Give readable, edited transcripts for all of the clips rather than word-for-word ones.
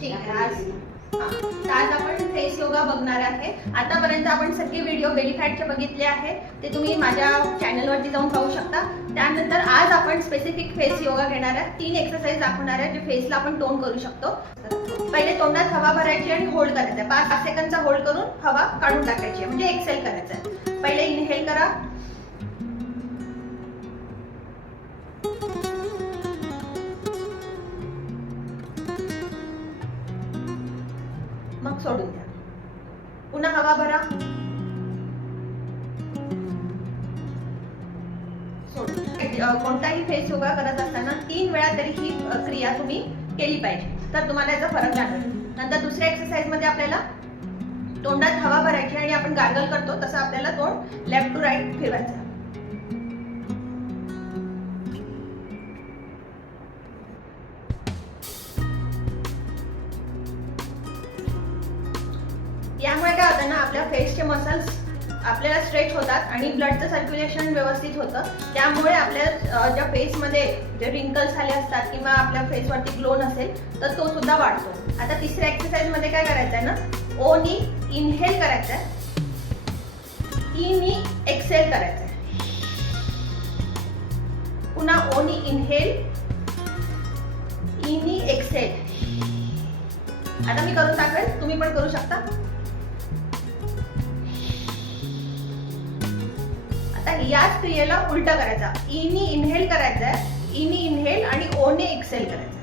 ठीक आहे. आज आपण फेस योगा बघणार आहे. आतापर्यंत आपण सगळे व्हिडिओ बेली फॅटचे बघितले आहे, ते तुम्ही माझ्या चॅनलवरती जाऊन पाहू शकता. त्यानंतर आज आपण स्पेसिफिक फेस योगा घेणार आहे. 3 एक्सरसाइज दाखवणार आहे जे फेसला आपण टोन करू शकतो. पहिले तोंडात हवा भरायची आणि होल्ड करायचं आहे. 5 सेकंदचा होल्ड करून हवा काढून टाकायची आहे, म्हणजे एक्सेल करायचं आहे. पहिले इनहेल करा, मग सोडून द्या. पुन्हा हवा भरा, सोडून द्या. कोणताही फेस योगा करत असताना 3 वेळा तरी ही क्रिया तुम्ही केली पाहिजे, तर तुम्हाला याचा फरक जाणवेल. नंतर दुसऱ्या एक्सरसाइज मध्ये आपल्याला तोंडात हवा भरायची आणि आपण गार्गल करतो तसं आपल्याला तोंड लेफ्ट टू राईट फिरवायचं. यामुळे काय होतं ना, आपल्या फेसचे मसल्स आपल्याला स्ट्रेच होतात आणि ब्लडचं सर्क्युलेशन व्यवस्थित होतं. त्यामुळे आपल्या ज्या फेसमध्ये जे रिंकल्स आले असतात किंवा आपल्या फेसवरती ग्लो नसेल तर तो सुद्धा वाढतो. आता तिसऱ्या एक्सरसाइज मध्ये काय करायचं आहे ना, ओनी इनहेल करायचं आहे, ईनी एक्सेल करायचं आहे. पुन्हा ओनी इनहेल, ईनी एक्सेल. आता मी करून दाखवेल, तुम्ही पण करू शकता. याच क्रियेला उलटा करायचा. ईनी इनहेल करायचं आहे, ईनी इनहेल आणि ओने एक्सेल करायचं.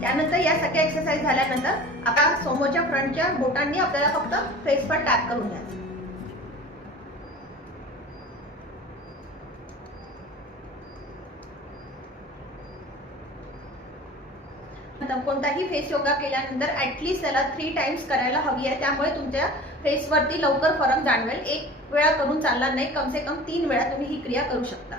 त्यानंतर या सगळ्या एक्सरसाइज झाल्यानंतर आता समोरच्या फ्रंटच्या बोटांनी आपल्याला फक्त फेसवर टॅप करून घ्यायचं. कोणताही फेस योगा केल्यानंतर ऍटलीस्ट त्याला 3 टाइम्स करायला हवी आहे. त्यामुळे तुमच्या फेसवरती लवकर फरक जाणवेल. 1 वेळा करून चालणार नाही, कम से कम 3 वेळा तुम्ही ही क्रिया करू शकता.